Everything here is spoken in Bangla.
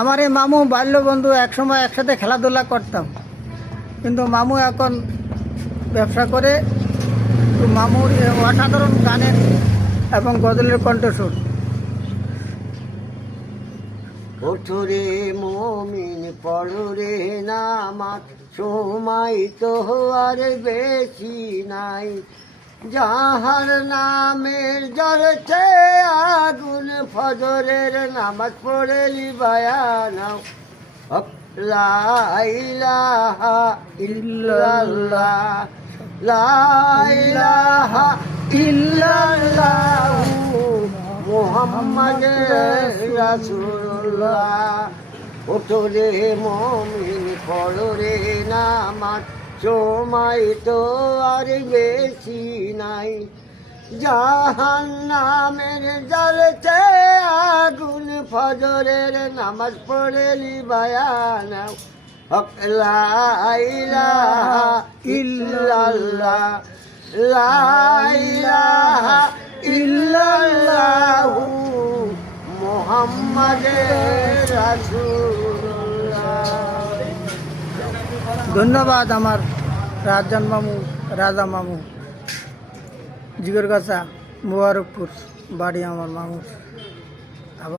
আমার এই মামু বাল্য বন্ধু, একসময় একসাথে খেলাধুলা করতাম, কিন্তু মামু এখন ব্যবসা করে। তো মামুর অসাধারণ গানের এবং গজলের কণ্ঠস্বর। ওঠরে মমিন পড়রে নামাজ, সময় তো আর বেশি নাই। যাহার নামের জ্বলছে আগুন, ফজরের নামাজ পড়ে লিবায়ানাও। লা ইলাহা ইল্লাল্লাহ, লা ইলাহা ইল্লাল্লাহ, মুহাম্মাদুর রাসূলুল্লাহ। ওঠরে মমিন পড়রে নামাজ, সময় তো আর বেশি নাই। জাহান্নামের জ্বলছে আগুন, ফজরের নামাজ পড়ে লিবায়ানাও। লা ইলাহা ইল্লাল্লাহ, লা ইলাহা ইল্লাল্লাহু, মুহাম্মাদুর রাসূলুল্লাহ। ধন্যবাদ আমার রাজন মামু, রাজা মামু, জিগরগাছা, মুবারকপুর বাড়ি আমার মামুর।